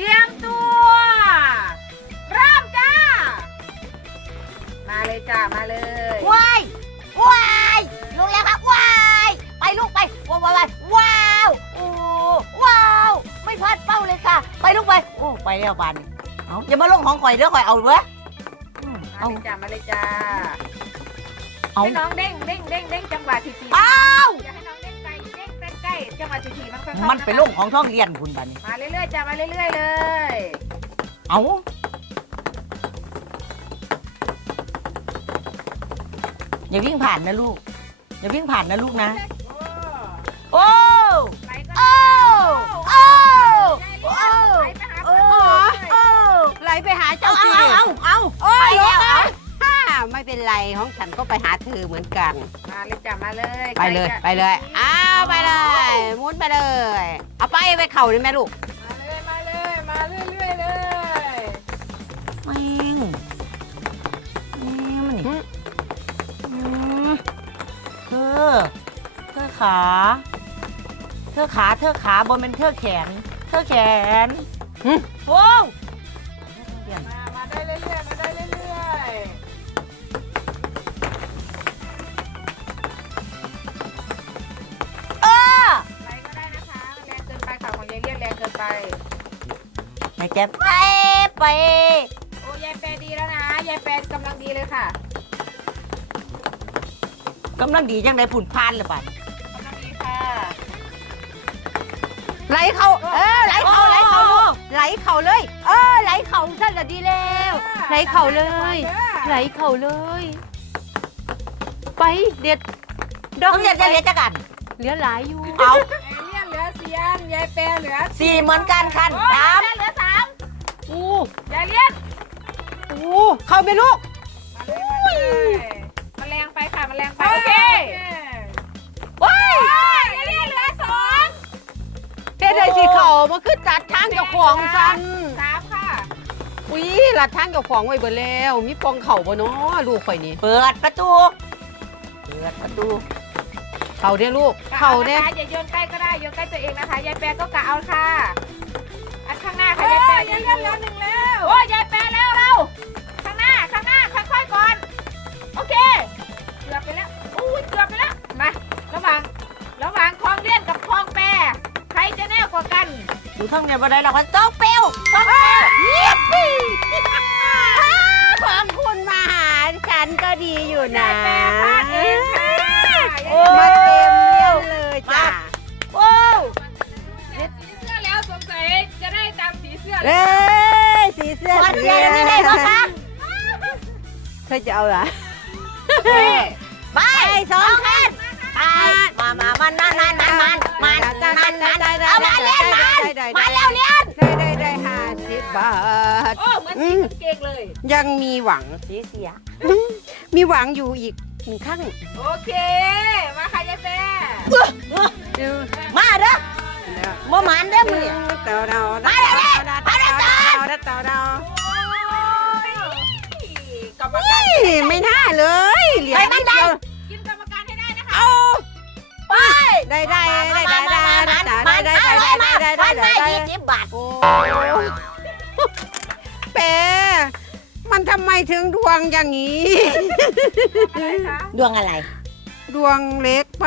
เตรียมตัว เริ่มจ้า มาเลยจ้า มาเลยว้ายว้ายลงแล้วครับว้ายไปลูกไปว้าวว้าวว้าวโอ้ว้าว ไม่พลาดเป้าเลยค่ะ ไปลูกไปโอ้ไปแล้วบันเอาอย่ามาลงของข่อยเด้อข่อยเอาเว้ยอืมมาเอาเลยจ้า มาเลยจ้าเอาให้น้องเด้งเด้งเด้งเด้งจังหวะทีทีเอา จะให้ จังหวะทีทีมันค่อยๆมันไปลงของท้องเรียนคุณบันมาเรื่อยๆจ้ามาเรื่อยๆเลยเอาอย่าวิ่งผ่านนะลูก อย่าวิ่งผ่านนะลูกนะ เป็นไรของฉันก็ไปหาเธอเหมือนกัน มาเลยจ้ามาเลยไปเลยใครจะไปเลยอ้าวไปเลยหมุนไปเลย เอาไปไปเข่าเลยแม่ลูกมาเลยมาเลยมาเรื่อยๆเลยแม่งแม่งมันนี่อืมเธอเธอขา เธอขาเธอขาบนเป็นเธอแขน เธอแขนหึโว้วมามาไายเลียนแรงเกินไปไหนแกไปไปโอ้ยายแปรดีแล้วนะ ยายแปรกำลังดีเลยค่ะกำลังดีจังไดผุนพานเลยป่ะกำลังดีค่ะ ไหลเข่าเออไหลเข่าไหลเข่าลูกไหลเข่าเลย เออไหลเข่าท่านละดีแล้วไหลเข่าเลย ไหลเข่าเลย ไปเด็ดดต้ออกงเรียนจะเรียนจักกัน เหลือหลายอยู่เอา ยายเลียนเหลือเสียนยายแปรเหลือสี่เหมือนกันคันโอ้ยสามยายแปรเหลือสามอู้ยายเลียนอู้เข้าไปลูกมาเลยมาเลยมันแรงไปค่ะมันแรงไปโอเคว้ายยายเลียนเหลือสองเด็ดเลยสิเข่ามาขึ้นจัดทางเจ้าของฉันสามค่ะอุ้ยลัดทางเจ้าของไว้เบิดแล้ว มีปองเข่าบ่เนาะลูกข่อยนี่เปิดประตู เปิดประตู เข่าเด้อลูกเข่าเด้ออย่าโยนใกล้ก็ได้โยนใกล้ตัวเองนะคะยายแปรก็กะเอาค่ะ อันข้างหน้าค่ะยายแปรยายเลียนเหลือหนึ่งแล้วโอ้ยยายแปรแล้วเราข้างหน้าข้างหน้าค่อยๆก่อน โอเคเกือบไปแล้วอุ้ยเกือบไปแล้วมาระหว่างระหว่างคลองเลี่ยนกับคลองแปรใครจะแน่กว่ากันอยู่ทั้งเนี่ยบันไดเราก็ต้องเปลวต้องเปลวเยียบปี้ของคุณมาหาฉันก็ดีอยู่นะยายแปรพลาดเองค่ะโสงสัยจะได้ตามสีเสื้อเลยสีเสื้อสีไดงเธอจะเอาล่ะไปสองคันไปมามามันนั่นนั่นนั่นมันมันนั่นนั่นเอามาเล่นมันมาเร็วเล่นได้ได้ได้ห้าสิบบาท โอ้เหมือนสีมางเกงเลย ยังมีหวัง สีเสียมีหมังอยู่อีกหนึ่งข้างโอเค มาค่ะมายแซ่มาเด้อ บ่หมันเด้อมือเต่าเต่ามาเดี๋ยวนี้มาเดี๋ยวนี้เต่าเต่ากรรมการไม่น่าเลยเหรียญนิดเดียวกินกรรมการให้ได้นะคะเอาไปได้ได้ได้ได้ได้ได้ได้ได้ได้ได้ได้ได้ได้ได้ยี่สิบบาทโอ้เปมันทำไมถึงดวงอย่างนี้อะไรคะดวงอะไรดวงเล็กไป